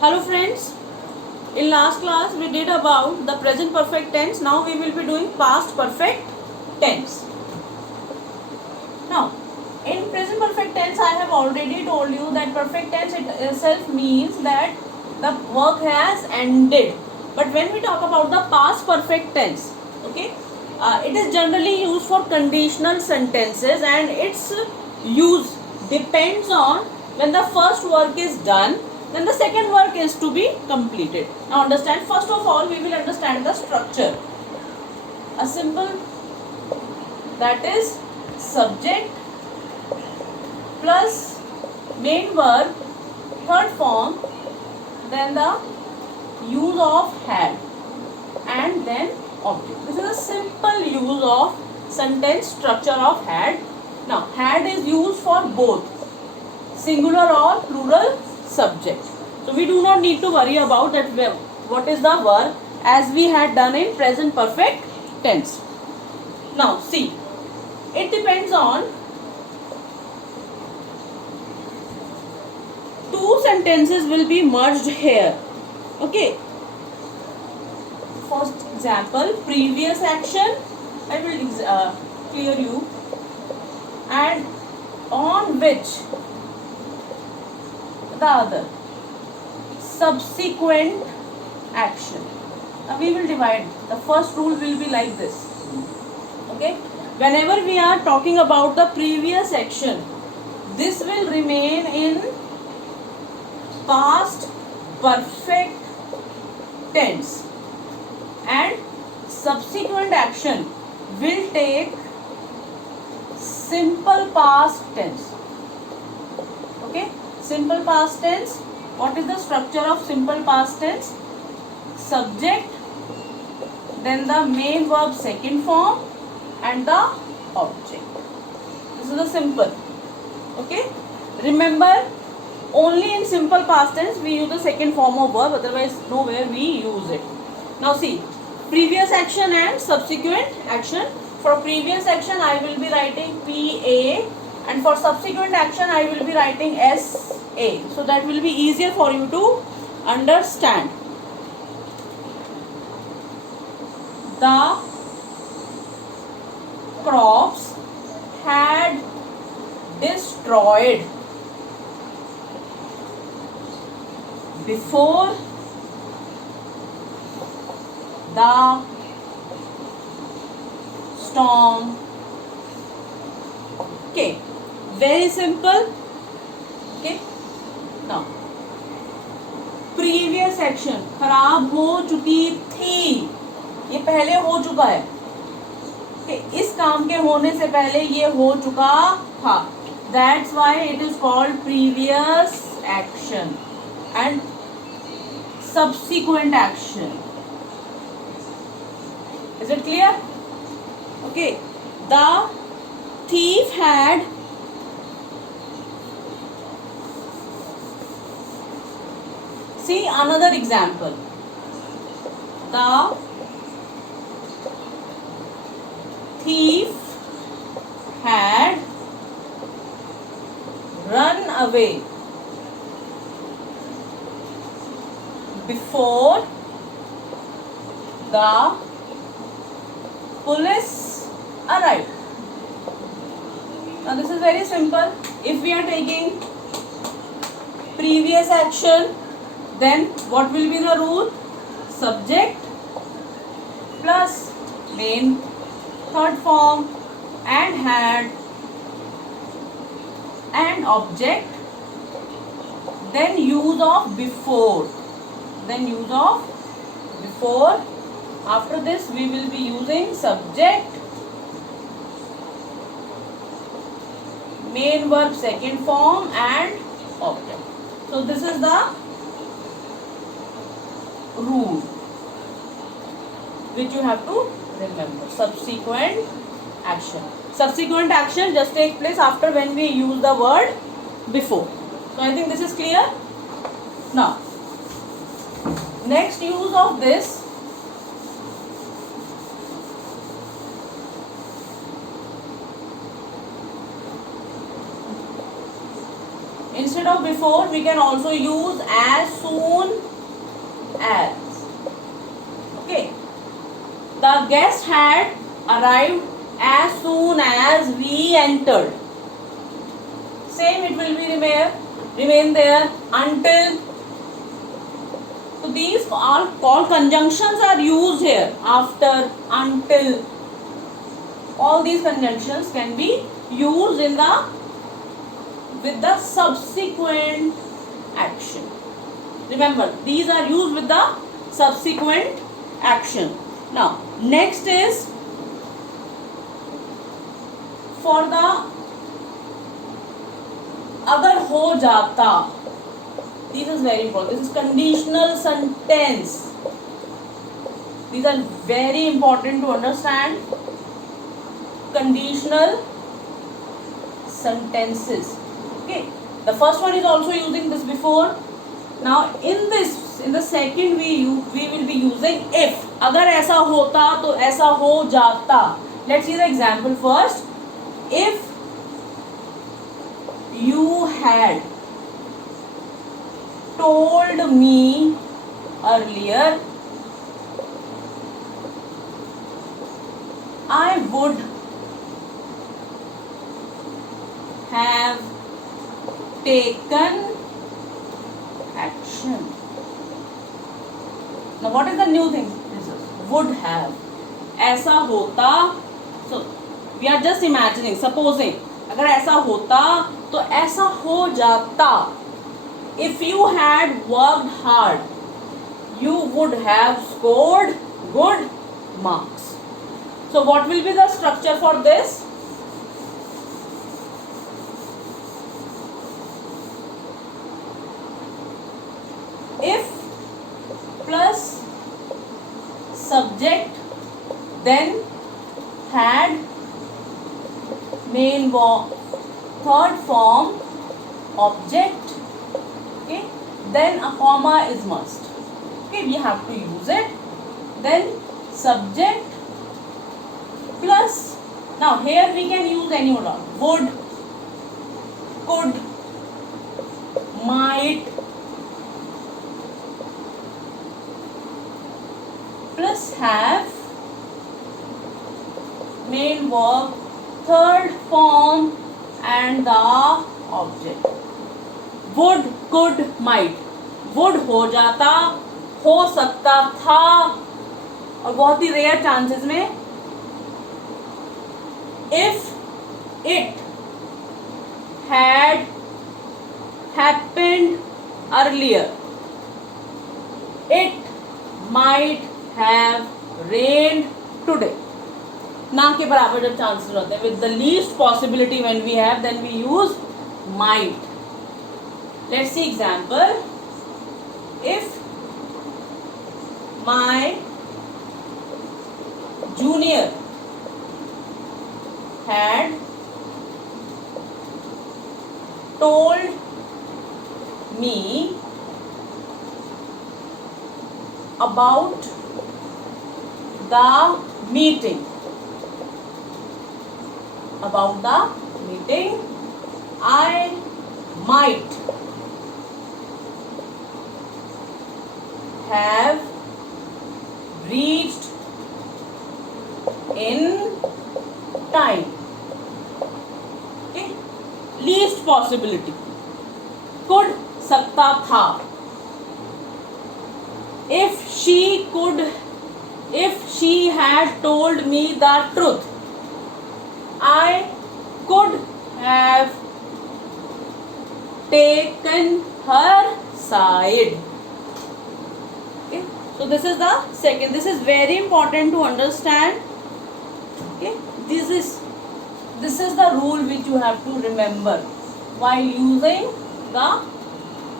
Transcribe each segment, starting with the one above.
Hello friends, in last class we did about the present perfect tense. Now we will be doing past perfect tense. Now in present perfect tense I have already told you that perfect tense itself means that the work has ended. But when we talk about the past perfect tense, okay, it is generally used for conditional sentences and its use depends on when the first work is done, then the second work is to be completed. Now understand, first of all we will understand the structure. A simple, that is subject plus main verb, third form, then the use of had and then object. This is a simple use of sentence structure of had. Now had is used for both singular or plural subject. So we do not need to worry about that what is the verb, as we had done in present perfect tense. Now see, it depends on two sentences will be merged here. Okay. First example, previous action, I will clear you, and on which the other, subsequent action. Now we will divide. The first rule will be like this. Okay. Whenever we are talking about the previous action, this will remain in past perfect tense and subsequent action will take simple past tense. Okay, simple past tense. What is the structure of simple past tense? Subject, then the main verb second form and the object. This is the simple. Okay, remember, only in simple past tense we use the second form of verb, otherwise nowhere we use it. Now see, previous action and subsequent action. For previous action I will be writing PA and for subsequent action I will be writing SA. So that will be easier for you to understand. The crops had destroyed before the storm. Okay, very simple. Okay, now previous action, खराब हो चुकी थी, ये पहले हो चुका है. okay, इस काम के होने से पहले ये हो चुका था. That's why it is called previous action and subsequent action. Is it clear? Okay, the thief had see another example. The thief had run away before the police arrived. Now this is very simple. If we are taking previous action, then what will be the rule? Subject plus main third form and had and object, then use of before. After this we will be using subject, main verb second form and object. So this is the rule which you have to remember. Subsequent action just takes place after when we use the word before. So I think this is clear. Now next use of this, in instead of before we can also use as soon as. Okay, the guest had arrived as soon as we entered. Same, it will be remain there until. So these all conjunctions are used here. After, until, all these conjunctions can be used in the with the subsequent action. Remember, these are used with the subsequent action. Now next is for the अगर हो जाता. This is very important. This is conditional sentence. These are very important to understand. Conditional sentences. Okay. The first one is also using this before. Now in the second we will be using if. अगर ऐसा होता तो ऐसा हो जाता. Let's see the example first. If you had told me earlier, I would have taken action. Now what is the new thing? This is would have. ऐसा होता. So we are just imagining, supposing. अगर ऐसा होता तो ऐसा हो जाता. If you had worked hard, you would have scored good marks. So what will be the structure for this? If plus subject, then had, main verb, third form, object, okay, then a comma is must. Okay, we have to use it. Then subject plus, now here we can use any order. Would, could, might, plus have, main verb, third form and the object. Would, could, might. Would हो जाता, हो सकता था, और बहुत ही rare chances में if it had happened earlier, it might have rained today. ना के बराबर जब चांसेस होते हैं, with the least possibility when we have, then we use might. Let's see example. If my junior had told me about the meeting, I might have reached in time. Okay, least possibility. Could, सकता था. If she had told me the truth, I could have taken her side. Okay, so this is the second. This is very important to understand. Okay, this is the rule which you have to remember while using the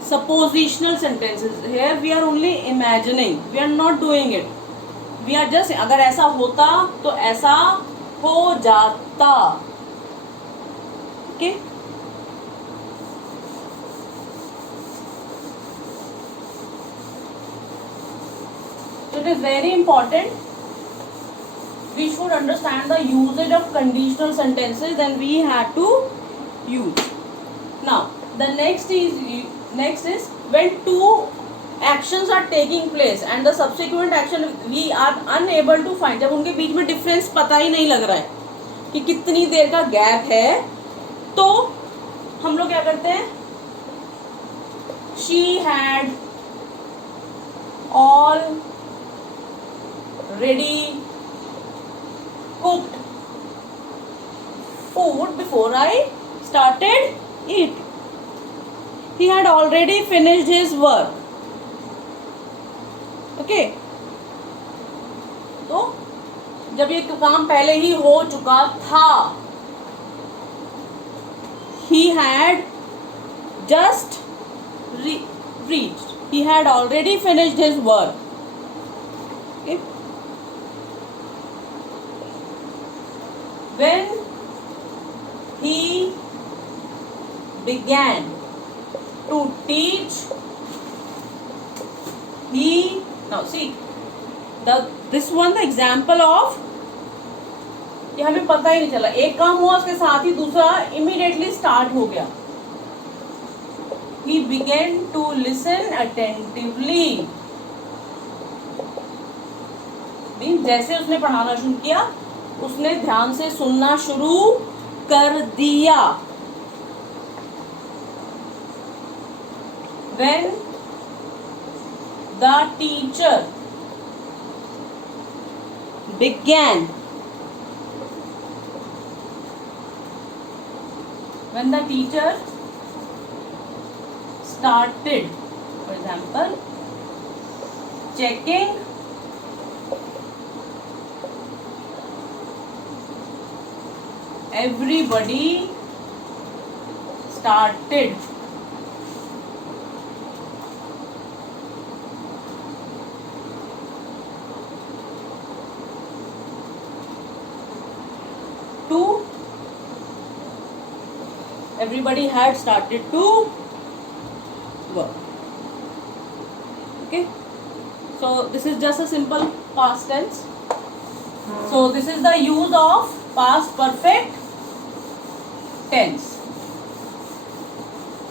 suppositional sentences. Here we are only imagining, we are not doing it. We are just, अगर ऐसा होता तो ऐसा हो जाता. Okay, so it is very important. We should understand the usage of conditional sentences, then we have to use. Now the next is when two actions are taking place and the subsequent action we are unable to find, जब उनके बीच में difference पता ही नहीं लग रहा है कि कितनी देर का गैप है, तो हम लोग क्या करते हैं, she had already cooked food before I started it. He had already finished his work. Okay. तो जब ये काम पहले ही हो चुका था, he had just reached. He had already finished his work. Okay. When he began to teach, now see this one the example of कि हमें पता ही नहीं चला, एक काम हुआ उसके साथ ही दूसरा immediately start हो गया. He began to listen attentively. जैसे उसने पढ़ाना शुरू किया, उसने ध्यान से सुनना शुरू कर दिया. When the teacher began, when the teacher started, for example, checking everybody started to, everybody had started to work. Okay, so this is just a simple past tense. So this is the use of past perfect tense.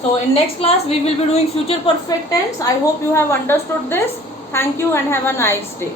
So in next class we will be doing future perfect tense. I hope you have understood this. Thank you and have a nice day.